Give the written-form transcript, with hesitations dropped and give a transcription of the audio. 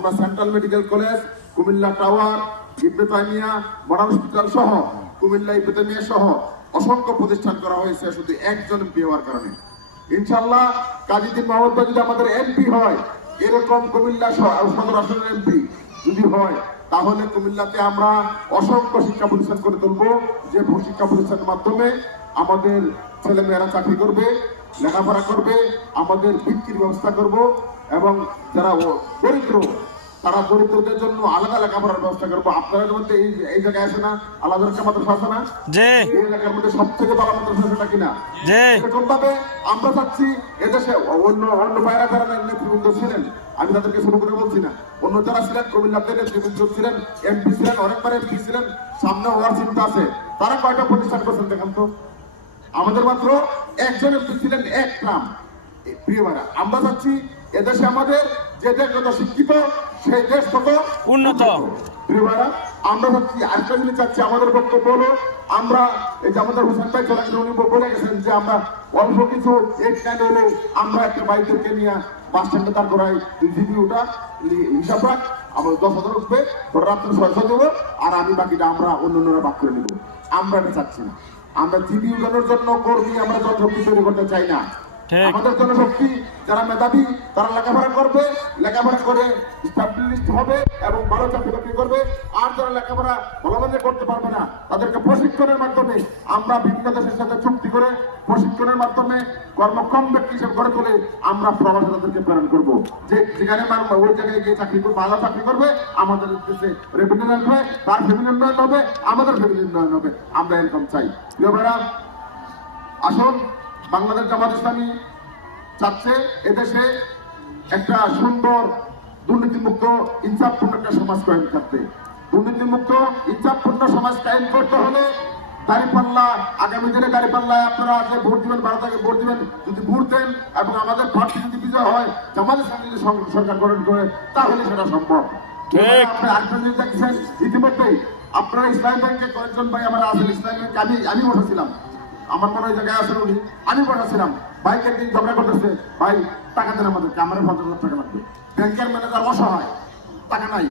আমরা central medical college, Comilla tower, Ibn Taymiyyah modern hospital সহ কুমিল্লা ইবনে তাইমিয়া সহ অসংখ্য প্রতিষ্ঠান করা হয়েছে শুধু একজন এমপি হওয়ার কারণে। ইনশাআল্লাহ কাজীউদ্দিন মোহাম্মদ যদি আমাদের এমপি হয়, এরকম কুমিল্লা সদর আসনের এমপি যদি হয়, তাহলে কুমিল্লাতে আমরা অসংখ্য শিক্ষা প্রতিষ্ঠান করে তুলবো, যে শিক্ষা প্রতিষ্ঠানের মাধ্যমে আমাদের ছেলেমেয়েরা চাকরি করবে, লেখাপড়া করবে, আমাদের ভিত্তির ব্যবস্থা করব, এবং যারা দরিদ্র তারা দরিদ্রদের জন্য আলাদা লেখাপড়ার ব্যবস্থা করবো। আপনাদের মধ্যে এই জায়গায় আসে না আলাদা একটা মাদ্রাসা আছে না? এই এলাকার মধ্যে সব থেকে ভালো মাদ্রাসা কিনা? এরকম ভাবে আমরা চাচ্ছি এদেশে অন্য বাইরে যারা নেতৃবৃন্দ ছিলেন, আমি তাদেরকে শুরু করে বলছি না, অন্য যারা ছিলেন কুমিল্লাতে নেতৃবৃন্দ ছিলেন, এমপি ছিলেন, অনেকবার এমপি ছিলেন, সামনে হওয়ার চিন্তা আছে, তারা কয়টা প্রতিষ্ঠান করছেন দেখেন তো? আমাদের মাত্র একজন এমপি ছিলেন, এক গ্রাম। প্রিয় ভাইরা, আমরা চাচ্ছি এদেশে আমাদের যে দেশ যত শিক্ষিত সেই দেশ তত উন্নত। প্রিয় ভাইরা, আমরা চাচ্ছি আরেকটা জিনিস চাচ্ছি, আমাদের বক্তব্য হলো আমরা এই যে আমাদের হোসেন ভাই চলাকালীন উনি বলে গেছেন যে আমরা অল্প কিছু হলে আমরা একটা বাইকদেরকে নিয়ে বাস স্ট্যান্ডে দাঁড় করাই, জিবি ওটা হিসাব রাখ, আমরা 10,000 উঠবে, ওটা রাত্রে 600 দেবো, আর আমি বাকিটা আমরা অন্যরা ভাগ করে নেবো। আমরা এটা চাচ্ছি না। আমরা জিবি উঠানোর জন্য কর্মী আমরা জনশক্তি তৈরি করতে চাই না। আমাদের জনশক্তি যারা মেধাবী তারা লেখাপড়া করবে, লেখাপড়া করে স্টাবলিশড হবে এবং ভালো চাকরি বাকরি করবে। আর যারা লেখাপড়া ভালোভাবে করতে পারবে না তাদেরকে প্রশিক্ষণের মাধ্যমে আমরা বিভিন্ন দেশের সাথে চুক্তি করে প্রশিক্ষণের মাধ্যমে কর্মক্ষম ব্যক্তি হিসেবে গড়ে তুলে আমরা প্রবাসে তাদেরকে প্রেরণ করবো, যে যেখানে ওই জায়গায় গিয়ে চাকরি করবে, ভালো চাকরি করবে, আমাদের দেশে রেভিনিউ হবে, তার ফ্যামিলি উন্নয়ন হবে, আমাদের ফ্যামিলি উন্নয়ন হবে। আমরা এরকম চাই। প্রিয় ভাইরা, আসুন, বাংলাদেশ জামাত ইসলামী চাচ্ছে এদেশে একটা সুন্দর দুর্নীতিমুক্ত ইনসাফপূর্ণ একটা সমাজ কায়েম করতে। দুর্নীতিমুক্ত ইনসাফপূর্ণ সমাজ কায়েম করতে হলে দাঁড়িপাল্লা, আগামী দিনে দাঁড়িপাল্লায় আপনারা যে ভোট দিবেন, 12 তারিখে ভোট দিবেন, যদি ভোট দেন এবং আমাদের প্রার্থী যদি বিজয় হয়, জামাত ইসলামী যদি সরকার গঠন করে, তাহলে সেটা সম্ভব। আপনি আরেকটা জিনিস দেখছেন, ইতিমধ্যেই আপনারা ইসলামী ব্যাংকে কয়েকজন ভাই আমরা আছেন, ইসলামী ব্যাংকে আমি বসেছিলাম, আমার মনে হয় জায়গায় আসলে উনি, আমি বসেছিলাম, বাইক একদিন ঝগড়া করতেছে, ভাই টাকা দেন আমাদেরকে, আমার 50,000 টাকা লাগবে। ব্যাংকের ম্যানেজার অসহায়, টাকা নাই।